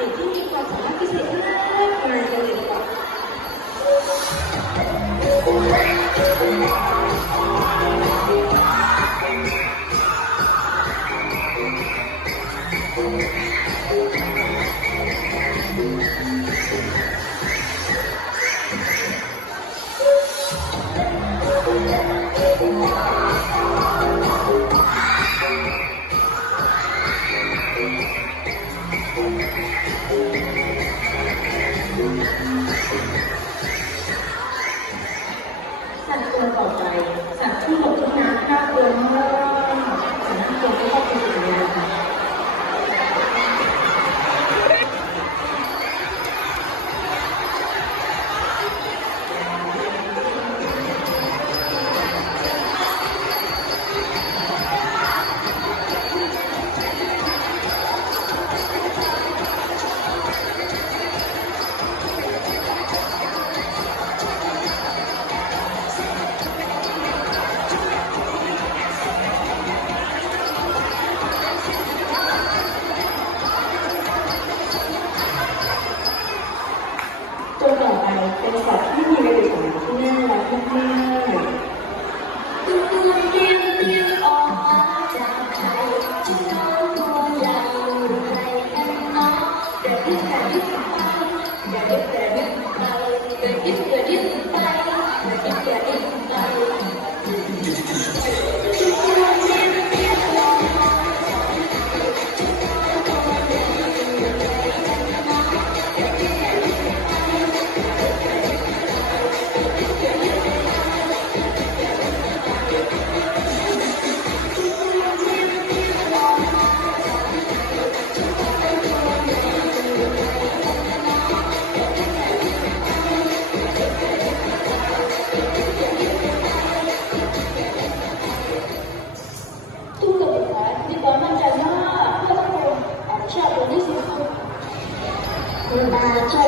ด็กที่มีความสามารถพิเศษมากมายเลย สัตว์ตัวต่อไปสัตว์ที่หลบที่น้ำข้ากลัวมาก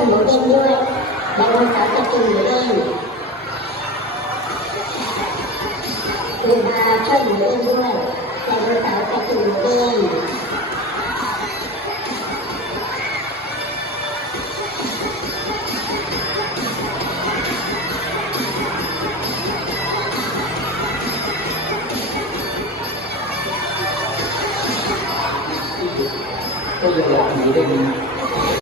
cùng một bên nuôi và con cháu tập trung một bên người bà cho một bên nuôi và con cháu tập trung một bên Tôi được làm gì đây